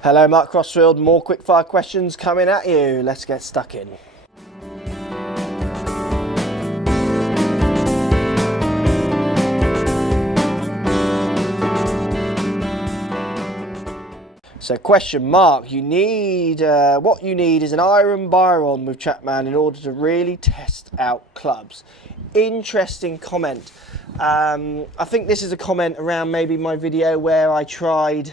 Hello, Mark Crossfield. More quickfire questions coming at you. Let's get stuck in. So question, Mark, what you need is an iron Byron with trackman in order to really test out clubs. Interesting comment. I think this is a comment around maybe my video where I tried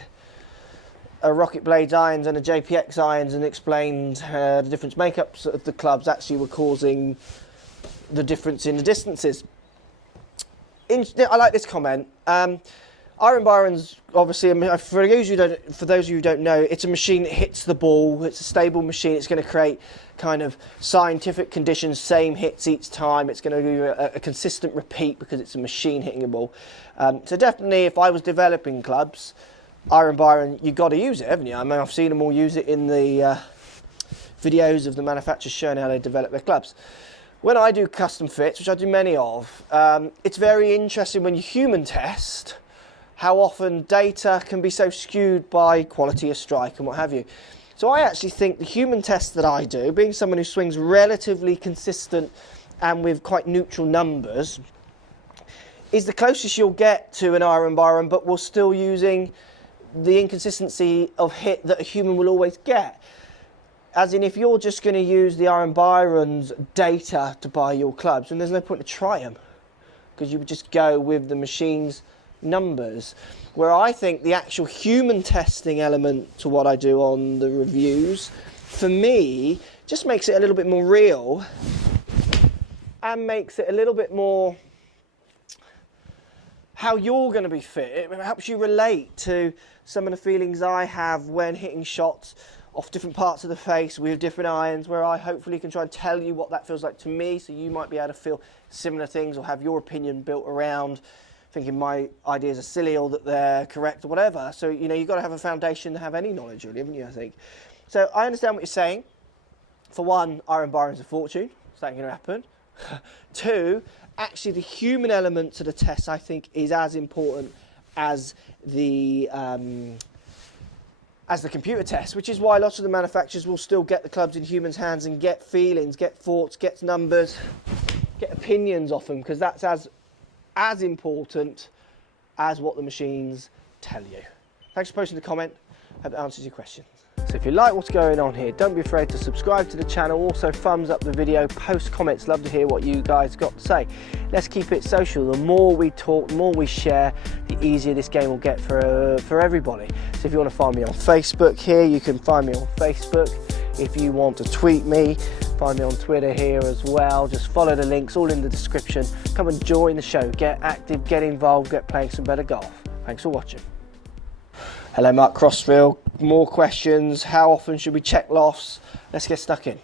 a Rocket Blades irons and a JPX irons and explained the different makeups of the clubs actually were causing the difference in the distances. I like this comment. Iron Byron's obviously, for those of you who don't know, it's a machine that hits the ball. It's a stable machine. It's going to create kind of scientific conditions, same hits each time. It's going to do a consistent repeat because it's a machine hitting a ball. So definitely, if I was developing clubs, Iron Byron, you've got to use it, haven't you? I mean, I've seen them all use it in the videos of the manufacturers showing how they develop their clubs. When I do custom fits, which I do many of, it's very interesting when you human test how often data can be so skewed by quality of strike and what have you. So I actually think the human test that I do, being someone who swings relatively consistent and with quite neutral numbers, is the closest you'll get to an Iron Byron, but we're still using the inconsistency of hit that a human will always get. As in, if you're just going to use the Iron Byron's data to buy your clubs, then there's no point to try them, because you would just go with the machine's numbers. Where I think the actual human testing element to what I do on the reviews, for me, just makes it a little bit more real and makes it a little bit more how you're going to be fit. It helps you relate to some of the feelings I have when hitting shots off different parts of the face with different irons, where I hopefully can try and tell you what that feels like to me, so you might be able to feel similar things or have your opinion built around thinking my ideas are silly or that they're correct or whatever. So, you know, you've got to have a foundation to have any knowledge, really, haven't you, I think. So I understand what you're saying. For one, Iron Byron's a fortune. Is that going to happen? Two, actually the human element to the test, I think, is as important as the computer test, which is why lots of the manufacturers will still get the clubs in humans' hands and get feelings, get thoughts, get numbers, get opinions off them, because that's as important as what the machines tell you. Thanks for posting the comment. Hope that answers your questions. So if you like what's going on here, don't be afraid to subscribe to the channel. Also thumbs up the video, post comments. Love to hear what you guys got to say. Let's keep it social. The more we talk, the more we share, the easier this game will get for everybody. So if you want to find me on Facebook here, you can find me on Facebook. If you want to tweet me, find me on Twitter here as well. Just follow the links, all in the description. Come and join the show. Get active, get involved, get playing some better golf. Thanks for watching. Hello, Mark Crossfield. More questions. How often should we check lofts? Let's get stuck in.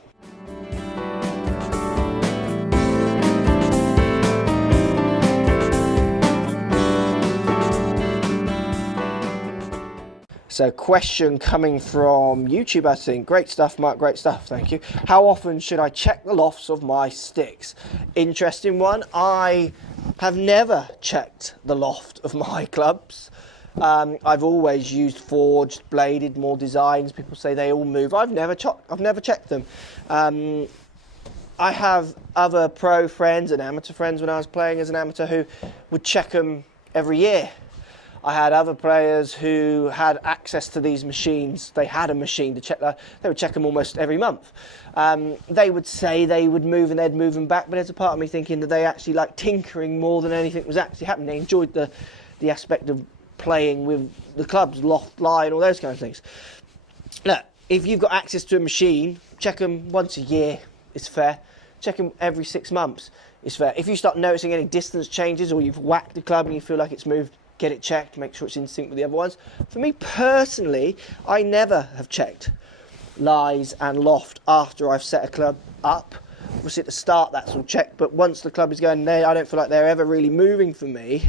So question coming from YouTube, I think. Great stuff, Mark, great stuff, thank you. How often should I check the lofts of my sticks? Interesting one. I have never checked the loft of my clubs. I've always used forged, bladed, more designs. People say they all move. I've never checked them. I have other pro friends and amateur friends when I was playing as an amateur who would check them every year. I had other players who had access to these machines. They had a machine to check that. They would check them almost every month. They would say they would move and they'd move them back, but there's a part of me thinking that they actually liked tinkering more than anything was actually happening. They enjoyed the aspect of playing with the clubs, loft, lie, and all those kind of things. Look, if you've got access to a machine, check them once a year, it's fair. Check them every 6 months, it's fair. If you start noticing any distance changes or you've whacked the club and you feel like it's moved, get it checked, make sure it's in sync with the other ones. For me personally, I never have checked lies and loft after I've set a club up. Obviously at the start that's all checked, but once the club is going there, I don't feel like they're ever really moving for me.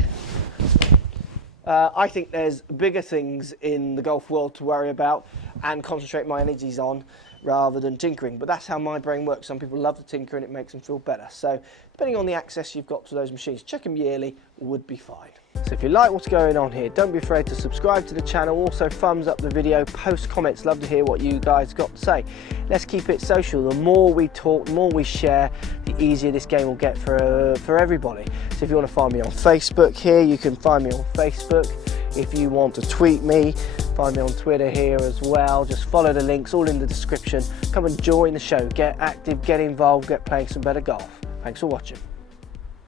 I think there's bigger things in the golf world to worry about and concentrate my energies on rather than tinkering. But that's how my brain works. Some people love to tinker and it makes them feel better. So depending on the access you've got to those machines, check them yearly, would be fine. So if you like what's going on here, don't be afraid to subscribe to the channel. Also thumbs up the video, post comments. Love to hear what you guys got to say. Let's keep it social. The more we talk, the more we share, the easier this game will get for everybody. So if you want to find me on Facebook here, you can find me on Facebook. If you want to tweet me, find me on Twitter here as well. Just follow the links, all in the description. Come and join the show. Get active, get involved, get playing some better golf. Thanks for watching.